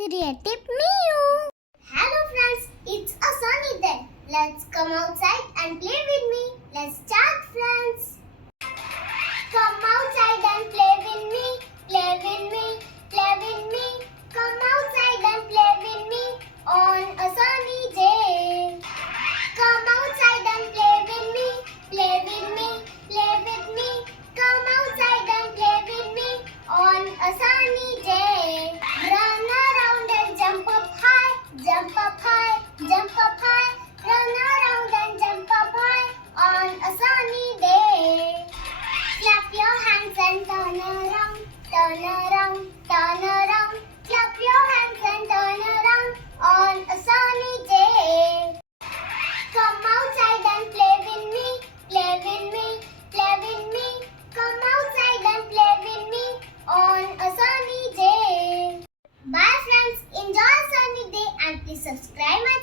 Creative Miu. Hello friends, it's a sunny day. Let's come outside and play with me. Let's start friends. Come outside and play with me. Play with me. Play with me. Come outside and play with me on a sunny day. Come outside and play with me. Play with me. Play with me. Come outside and play with me on a sunny day. Run around and jump up high. Jump up high. Jump up high. Run around and jump up high on a sunny day. Clap your hands and turn around. Turn around. Turn around. Clap your hands and turn around on a sunny day. Come outside and play with me. Play with me. Play with me. Come outside and play with me on a sunny day. Bye friends. Enjoy a sunny day and please subscribe my